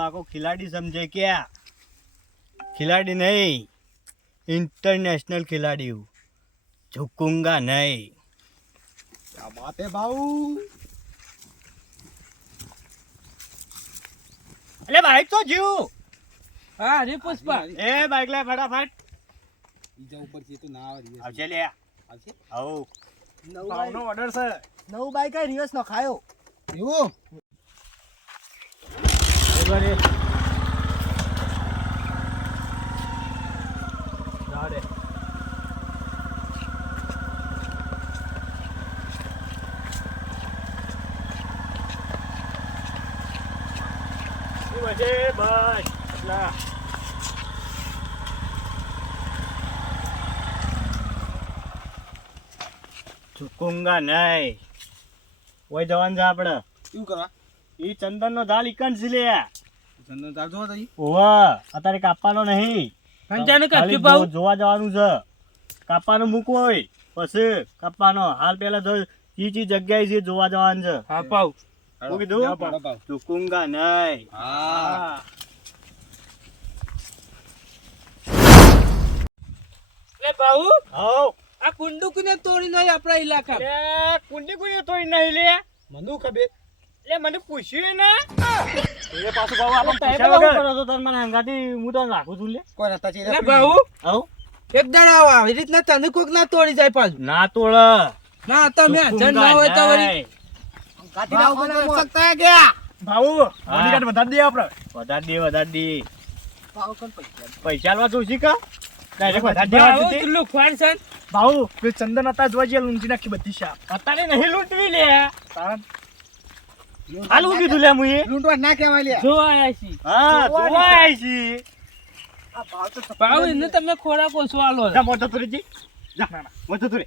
पाको खिलाड़ी समझे क्या? खिलाड़ी नहीं, इंटरनेशनल खिलाड़ी हूँ, झुकूंगा नहीं। क्या बात है भाऊ। अरे बाइक तो जीव। हाँ अरे पुष्पा ए बाइक ले फटाफट। બીજા ઉપર છે તો ના આવે રિયસ આવશે લે આવશે આવો ભાવનો ઓર્ડર છે નવું બાઈક આ રિવર્સ નો ખાયો એવું બરાબર જાડે એ વજે બસ લા झुकूंगा नहीं वही जवान से આપણે શું કરવા ઈ ચંદન નો ઝાડ ઈકન છે લે ચંદન તાર જો તઈ ઓવા અત્યારે કાપવાનો નહીં પંચાને ખાલી કાપ્યું ભાવ જોવા જવાનું છે કાપવાનો મૂકવો હોય પછી કાપવાનો હાલ પહેલા જો ચી જગ્યાએ છે જોવા જવાનું છે હા પાવ હું કીધું झुकूंगा नहीं હા લે ભાऊ આવ આ કુંડુ કુને તોડી નહીં આપણા ઇલાકા લે કુંડી કોઈ તોય નહીં લે મને ખબર લે મને પૂછ્યું ને એ પાછું ભાવ આપણે પૂછ્યા વગર કરો તો તને મને હંગાથી હું તો નાખું છું લે કોઈ નતા છે લે ભાऊ આવ એક દાડા આવી રીતના તને કોક ના તોડી જાય પાછું ના તોડ ના તમે જન ના હોય તો વળી કાઢી નાખો ને મોર. સકતા ગયા ભાવ બોડીગાર્ડ વધારી દે આપણે વધારી દે ભાવ કોણ પૈસા પૈસા આલવા જોશી કા ડાયરેક્ટ વધારી દેવા ભાऊ છે તું ખવાન છે ભાવ પે ચંદન હતા જોવા જે લૂંટી નાખી બધી શાપ અત્યારે નહીં લૂંટવી લે હાલ હું કીધું લે મુએ લૂંટવા ના કહેવાય લે જો આયા છી હા જોવા આવી છી આ ભાવ તો ભાવ એને તમે ખોરાક ઓછો આલો જા મોટો તુરેજી જા ના મોટો તુરે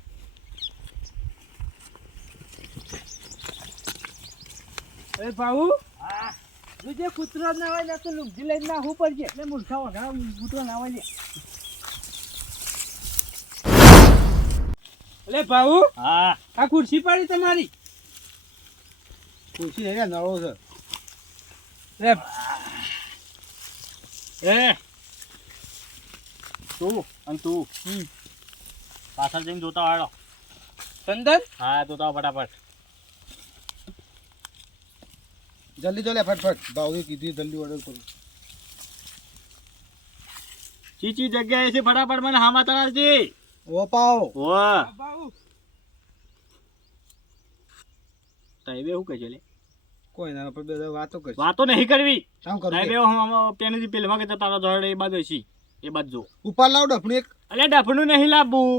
એ ભાऊ હા તું જે કૂતરો ના હોય ને તો લુગડી લઈને નાખવું પડશે એટલે મૂર્ખા વગર બૂટો ના હોય લે એટલે ભાऊ હા આ ખુરશી પડી તમારી ખુશી હે નળો છે લે એ તું અને તું પાછળ જઈને જોતા વાળો ચંદન હા જોતા ફટાફટ જલ્દી જો લે ફટફટ ભાઉએ કીધું જલ્દી ઓર્ડર કરો ચીચી જગ્યાએ છે ફટાફટ મને હામા તરારજી ઓ પાવ વાહ ભાऊ તાઈબે હું કહે છે લે કોઈ ના પર બે વાતો કરશે વાતો નહીં કરવી કામ કરું તાઈબે હું પેનેથી પેલે માં કે તારો ધડ એ બાજુ છે એ બાજુ જો ઉપર લાવ ડફણું એક અલે ડફનું નહીં લાવવું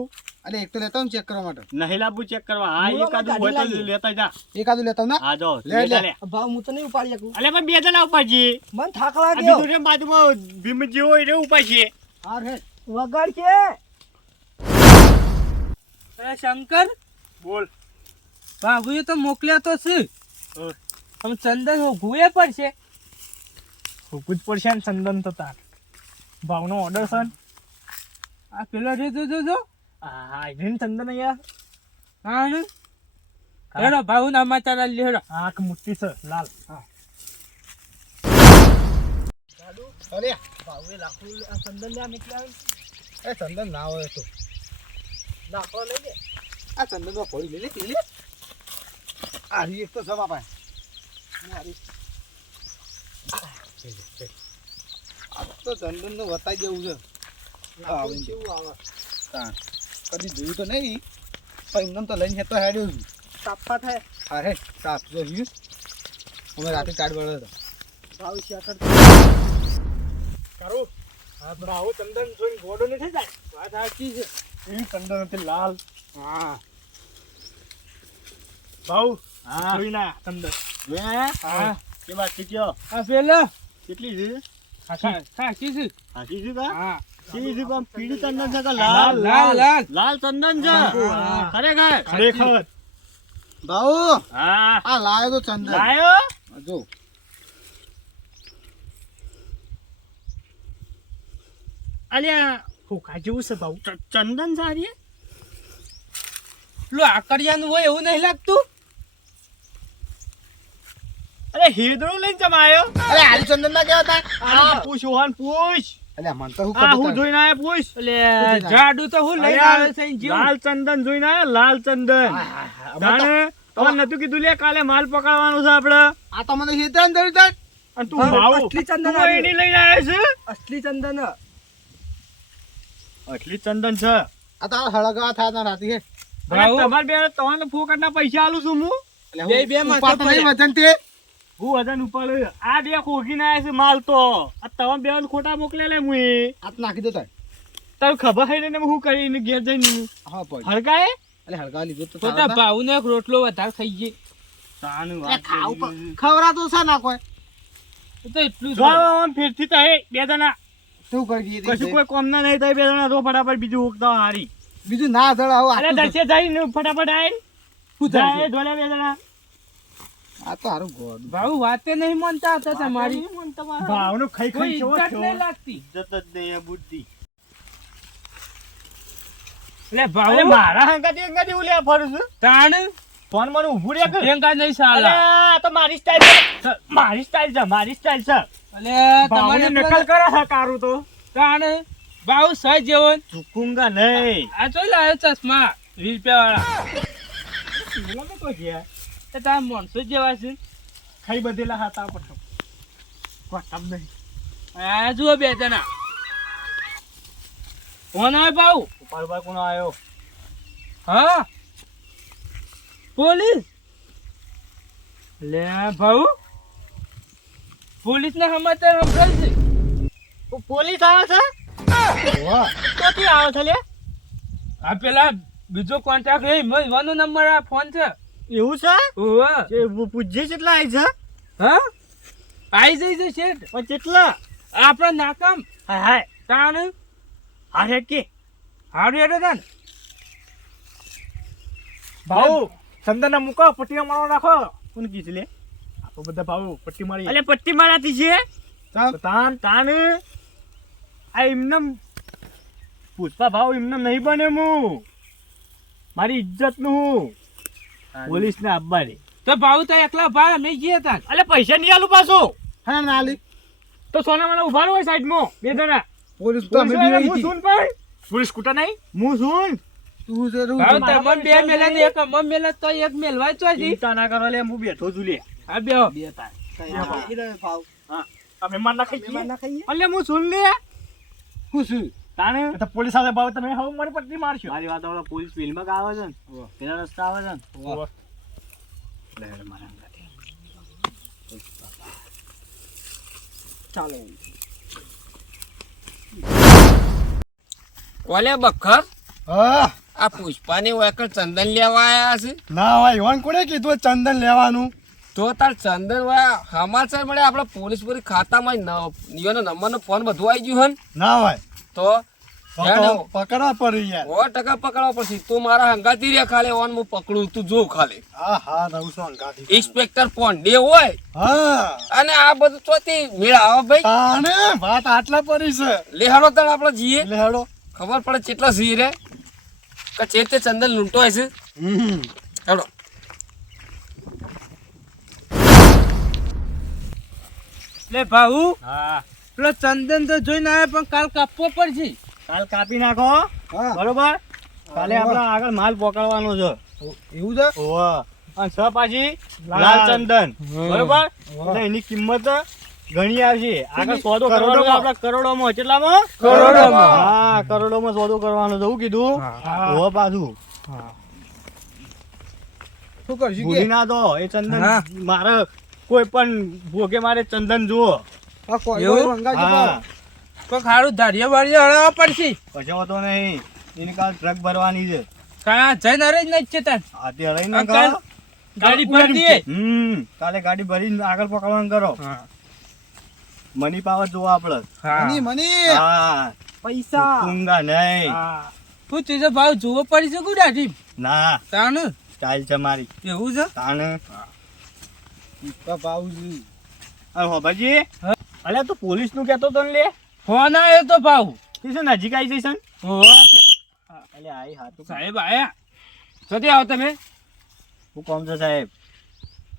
અલે એક તો લેતા હું ચેક કરવા માટે નહીં લાવવું ચેક કરવા હા બોલો, એકાદું ગાડી હોય તો લાવીએ. લેતા જા એકાદું લેતા હું ના હા જો લે, લે. લે ભાવ હું તો નહીં ઉપાડી શકું અલે પણ બે જણા ઉપાજી મન થાક આ લાગ્યો બીજું રે બાજુમાં ભીમજી હોય રે ઉપાજી હાર હે વગાડ છે અરે શંકર બોલ બાબુએ તો મોકલ્યા તો છે હા. હવે ચંદન ઘુએ પડશે હુકુજ પડશે ને ચંદન તો તાર ભાવનો ઓર્ડર છે આ પેલો રે જો હા ઇન ચંદન યાર હા ને હેડો ભાઉ ના સમાચાર લેડો આંખ મુટ્ટી છે લાલ અરે ભાવે લાખો આ ચંદન લ્યા નીકળ્યા એ ચંદન ના હોય તો લાખો લઈ લે આ ચંદન માં પડી લે લે આ રી એક તો સવા પાય આ તો ચંદન નું વતાઈ દેવું છે લાખો કેવું આવે કદી જોયું તો નહીં પણ એમને તો લઈને તો હેડ્યો છું તાપા થાય અરે સાફ તો રહ્યું અમે રાતે ચાડ વાળા હતા ભાવ શેકર કરો હા ભાવ ચંદન જોઈને ગોડો ને થઈ જાય વાત સાચી છે એ ચંદન હતી લાલ હા ભાવ હા જોઈ ના ચંદન જોયા હા કે વાત ચીક્યો આ પેલો કેટલી છે સાચી છે હાસી છે કા હા સી છે કોમ પીળી ચંદન છે કા લાલ લાલ લાલ લાલ ચંદન છે હા. ખરેખર ખરેખર ભાઉ હા આ લાયો તો ચંદન લાયો જો અલ્યા ફૂકા જેવું છે ભાવ ચંદન સારી પેલું આકડિયાનું હોય એવું નહીં લાગતું અરે હેદડો લઈને જમાયો અરે હરિચંદન ના કેવા હતા આ પૂછ ઓહન પૂછ અલે મને તો શું આ ખબર હું તારે? જોઈને આયા પૂછ એટલે જાડુ તો હું લઈને આવે છે ઈ જેવું. લાલ ચંદન જોઈને આયા લાલ ચંદન હા, હા, હા. મને તો- તાણે તમને નતું કીધું લે કાલે માલ પકડવાનો છે આપડે આ તો મને હેતરાન ધરી તાર. અને તું હા, ભાવ અસલી ચંદન તું આવ્યું. એની લઈને આવ્યો છે અસલી ચંદન અટલી ચંદન છે આ તો હળગવા થયા તા રાતી હે. ભાવ. તમારે બે તમને ફોકટના પૈસા આલું છું હું એટલે બે હું બે માં ઉપાડતો તો નહીં પડ્યા. વજન તે. હું વજન ઉપર આ બે ખોગીને આવ્યા છે માલ તો આ તમે બે ખોટા મોકલેલા હું હાથ નાખી દો તાર. તારું ખબર હે ને હું કરીને ઘેર જઈને હા પડ. હરકાય એટલે હળગા લીધો તો તો સારા તાર હતા. ભાવનો એક રોટલો વધારે ખાઈ ગઈ. તાનું અરે વાત ખાવું કરી. પ- ખવડાવતો છે ના કોઈ. તો એટલું જ જો હોય. આમ ફેરથી તો હે બે જણા શું કરી દઈએ તે? કશું કોઈ કોમના નહીં થાય બે જણા તો ફટાફટ બીજું ઉગતા હારી બીજું ના ધડ આવું અરે આટલું દર્શે જઈને ફટાફટ આવીને શું જાય થાય? ધોળા બે જણા આ તો હારું ગોળ. ભાવ વાતે નહીં માનતા હતા તમારી ભાવનો ખાઈ કોઈ ખાઈ કેવો ઇજ્જત થયો? નહીં લાગતી. ઇજ્જત જ નહીં આ બુદ્ધિ એટલે ભાવ અરે મારા હંગાથી હું લે ફરું છું તાણ ફોન મને ઊભું રે કર ટેંગા નહીં અરે સાલા. આ તો મારી સ્ટાઈલ છે મારી સ્ટાઈલ છે મારી સ્ટાઈલ છે એટલે ભાવની તમારે નકલ કરે છે કારું તો તાણ ભાવ સહ જેવો ચૂકુંગા નહીં આ જોઈ લાયો ચશ્મા 20 રૂપિયા બોલો તો કોઈ છે એ તારા માણસો જ જેવા છે. ખાઈ બધેલા હતા પણ કોટમ નહીં આ જુઓ બે જણા કોણ આવે ભાવ? ઉપર પર કોણ આવ્યો હા પોલીસ. લે ભાવ પોલીસ ના સમાચાર સંભળાય છે. પોલીસ આવે છે વાહ. ક્યાંથી આવે છે લે આ પેલા બીજો કોન્ટ્રાક્ટ એ મનો નંબર આ ફોન છે. એવું છે ઓહો. જે પૂછજે કેટલા આવી છે હા આઈ જઈ છે શેઠ. પણ કેટલા આપણા નાકામ હાય હાય તાણ હા હે કે હારું હેડો તાન. ભાઉ ચંદન મૂકો પટ્ટી મારવા નાખો કોણ કીધું લે આ તો બધા ભાઉ પટ્ટી મારી અલે પટ્ટી મારાતી છે ચાલ. તાન તાન આ એમનમ પુષ્પા ભાવ એમનમ નહીં બને હું મારી ઇજ્જત નું પોલીસ ને આપવાની તો ભાવ તો એકલા ભાઈ અમે ગયા તાન. અલે પૈસા નહીં આલું પાછો હા ના લી. તો સોના મને ઉભા હોય સાઈડ માં બે જણા પોલીસ તો અમે બી રહી હું હતી. સુન પણ પોલીસ સ્કૂટર નહીં હું સુન તું જરૂર ભાવ મારા તમને બે પૈસા મેલા ને નહીં. એક અમમ મેલા તો એક મેલવાય તો હજી. ચિંતા ના કરો લે હું બેઠો છું લે આ બેહો. બે તાર. ભાવ તમે માર ના ખાઈ મહેમાન ના ખાઈએ અલે હું સુન લે શું શું? તાણે તો પોલીસ સાથે ભાવ તમે હવે મારી પટ્ટી મારશો મારી વાત આવડે પોલીસ ફિલ્મ આવે છે ને પેલા રસ્તા આવે છે ને વાહ. લે લે મારા અંગાથે. ચાલો કોલે બખર હા આ પુષ્પાની વેકર ચંદન લેવા આયા છે ના હોય ઈવન કોને કીધું ચંદન લેવાનું? તો તાર ચંદન વાયા સમાચાર મળે આપણે પોલીસ પૂરી ખાતામાં ઈયોનો નંબરનો ફોન બધું આવી ગયું હન ના હોય તો હેડ આવો. પકડવા પડી યાર. 100% પકડવા પડશે તું મારા હંગાતી રે ખાલી ઓન હું પકડું તું જો ખાલી હા હા રહું છું અંગાથી. ઇન્સ્પેક્ટર પોંડે હોય હા અને આ બધું ચોથી મેળ આવે ભાઈ તાણે વાત આટલા પડી છે. લેહાડો તણ આપણે જઈએ એટલે હેડો. ખબર પડે કેટલા સી રે કે છે તે ચંદન લૂંટો હોય છે હેડો લે ભાવ હા પેલો ચંદન તો જોઈને આવે પણ કાલ કાપવો પડશે. કાલ કાપી નાખો હા બરોબર કાલે આપણે આગળ માલ પકડવાનો છે એવું છે? ઓવા અને છ પાછી લાલ ચંદન બરોબર એટલે એની કિંમત ઘણી આવશે આગળ સોદો કરવાનો છે આપણે કરોડોમાં કેટલામાં કરોડોમાં. હા કરોડોમાં સોદો કરવાનો છે એવું કીધું ઓવા પાછું શું કરશું કે? ભૂલી ના દો એ ચંદન હા. મારે કોઈ પણ ભોગે મારે ચંદન જુઓ આ કોઈ એવું? મંગાવજો હા પાછો. કોઈ ખાડું ધારિયા વાળિયા હળવા પડશે. કશો વાંધો નહીં એની કાલ ટ્રક ભરવાની છે કા જઈને અરે જ નહીં છે તાન. આતે હરાઈને આ કાલ ગાડી ભરી દઈએ. કાલે ગાડી ભરીને આગળ પકડવાનું કરો મની પાવર જોવો આપણે મની મની. હા પૈસા ચૂકુંગા નહીં તું ચીજો ભાવ જોવો પડી છે ગુડાથી ના તાણ ચાલ છે મારી એવું છે. તાણ પુષ્પા ભાવજી. અરે હોબાજી હા? અલે તું પોલીસ નું કેતો તને લે ફોન આવ્યો તો ભાવ. તે છે નજીક આવી જઈશ અલે આઈ હાથ સાહેબ આયા. જતી આવો તમે. હું કોમ છે સાહેબ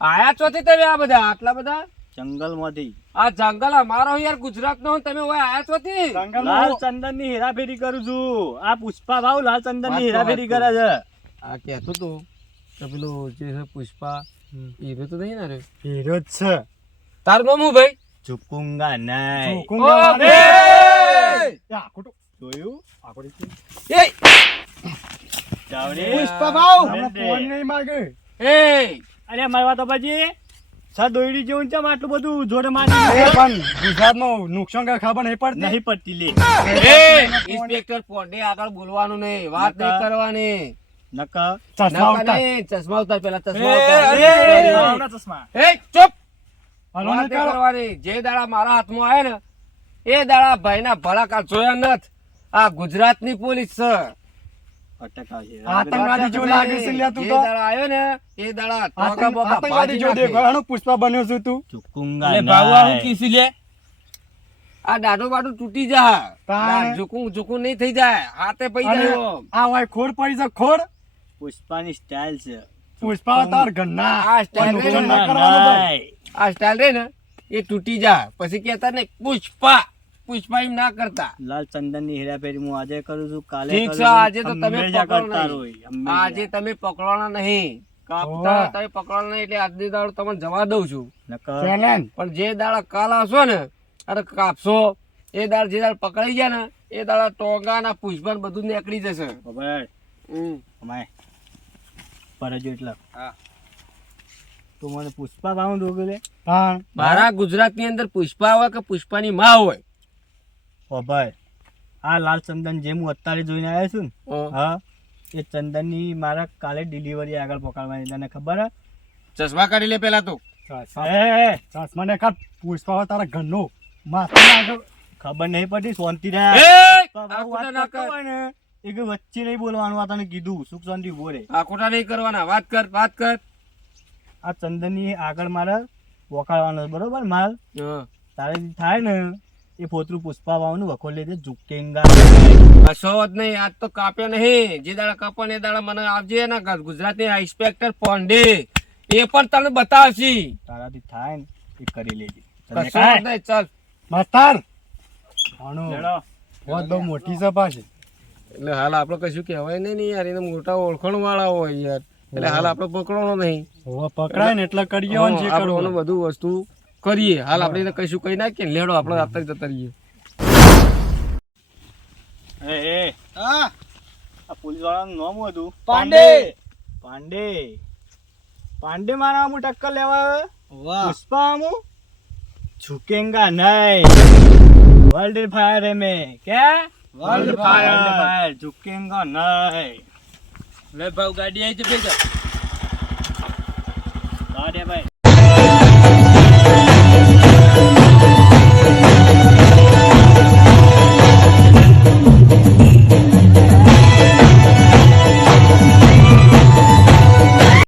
આયા ચોથી તમે આ બધા આટલા બધા જંગલમાંથી આ જંગલ અમારો યાર ગુજરાત નો તમે ઓય આયા ચોથી લાલ ચંદન ની હેરાફેરી કરું છું. આ પુષ્પા ભાવ લાલ ચંદન ની હેરાફેરી કરે છે. આ કહેતો તો કે પેલું જે છે પુષ્પા હીરો તો નહીં ને રે હીરો જ છે. તારું નામ હું ભાઈ ઝુકુંગા નહીં. જોયું એ ચાવડી. પુષ્પા ભાવ હમણાં ફોન નહીં માગે. એ અરે મારવા તો પછી દોયડી જેવું ચમ આટલું બધું જોડે મારી પણ ગુજરાતમાં નુકસાન કઈ ખબર નહીં પડતી. નહીં પડતી લે. ઇન્સ્પેક્ટર પોંડે આગળ બોલવાનું નહીં વાત નહીં કરવાની નકા ચશ્મા ઉતાર. ચશ્મા ઉતાર પેલા એ, ચશ્મા ચશ્મા. એ ચૂપ હલો વાત ને નહીં કરો. કરવાની જે દાડા મારા હાથમાં આવે ને એ દાડા ભાઈના ભલા કાલ જોયા નથ આ ગુજરાતની પોલીસ છે અટકાવશે. આતંકવાદી જેવું લાગે છે લ્યા તું જે તો. દાડા આવ્યો ને એ દાડા ટોકા બોકા આતંકવાદી ભાજી જેવું નાખે. દેખાય. આનું પુષ્પા બન્યો છું તું. ઝુકુંગા એટલે ભાવ આવું નહીં. કીસી લે આ દાઢો બાડો તૂટી જા તાણે. ઝુકું નહીં થઈ જાય હાથે પડી અને જાય આ હોય ખોડ પડી છે ખોડ. પુષ્પાની સ્ટાઇલ છે. પુષ્પા તાર ઘરના. આ સ્ટાઇલ પણ નુકસાન ના ઝુકુંગા કરવાનું ભાઈ. નહીં. આ સ્ટાઇલ રે ને એ તૂટી જાય પછી કહેતા ને પુષ્પા પુષ્પા એમ ના કરતા લાલ ચંદન ની હેરાફેરી હું આજે કરું છું, કાલે ઠીક કરું છે, છું. આજે તો તમે હંમેશા પકડો કરતા નહીં. રહો. હંમેશા. આજે તમે પકડવાના નહીં કાપતા હોવે. તમે પકડવાના નહીં એટલે આજની દાડો તમને જવા દઉં છું નકર ચેલેન્જ. પણ જે દાડા કાલ આવશો ને અરે કાપશો એ દાડ જે દાડ પકડાઈ ગયા ને એ દાડા ટોગા ના પુષ્પા ને બધું નીકળી જશે ખબર હમ. અમાય પરજો એટલે હા. તું મને પુષ્પા ભાવ દોગે લે. તાણ. મારા ગુજરાત ની અંદર પુષ્પા હોય કે પુષ્પાની માં હોય ઓ ભાઈ આ લાલ ચંદન જે હું અત્યારે જોઈને આવ્યો છું ને હા એ ચંદન ની મારા કાલે ડિલિવરી આગળ પકડવાની તને ખબર હે? ચશ્મા કાઢી લે પેલા તો એ ચશ્મા ને કાઢ. પુષ્પા હોય તારા ઘરનો. માથાના આગળ. ખબર નહીં પડતી શાંતિ રહે. એ! પુષ્પા આ ભાવ ખોટા વાત ના કરતો કર. હોય ને એ કે વચ્ચે નહીં બોલવાનું. આ તને કીધું સુખ શાંતિ બોલે. આ ખોટા નહીં કરવાના વાત કર વાત કર આ ચંદન ની આગળ મારે વખાડવાનો બરોબર માલ તારે જે થાય ને એ પોતરું પુષ્પા ભાવનું વખોડ લેજે. ઝુકેંગા કશો જ નહીં આજ તો કાપ્યો નહીં જે દાડા કાપો ને એ દાડા મને આવજે ને ગુજરાતની ઇન્સ્પેક્ટર પોંડે એ પણ તને બતાવશી તારાથી થાય ને એ કરી લેજે. તને કશો જ કાંઈ? નહીં ચાલ માસ્તાર. આનું લેડો. વાત બહુ મોટી છે પાછી. એટલે હાલ આપડે કશું કહેવાય નહીં ને યાર એને મોટા ઓળખાણ વાળા હોય યાર એટલે હાલ આપડે પકડવાનો નહીં હવે પકડાય ને એટલે કરીએ હોય ને જે આપણે કરવું. ઓનું બધું વસ્તુ કરીએ હાલ આપણે એને કશું કઈ નાખીએ લેડો આપણે અત્યારે જતા રહીએ એ હા. આ પોલીસ વાળાનું નામ શું હતું? પાંડે. પાંડે પાંડે મારા આમું ટક્કર લેવા આવ્યો? વાહ. પુષ્પા આમું झुकेगा नहीं. वर्ल्ड फायर है मैं क्या World fire. फायर झुकेगा नहीं. લે ભાવ ગાડી આવી છે ભેગા गाड़ी भाई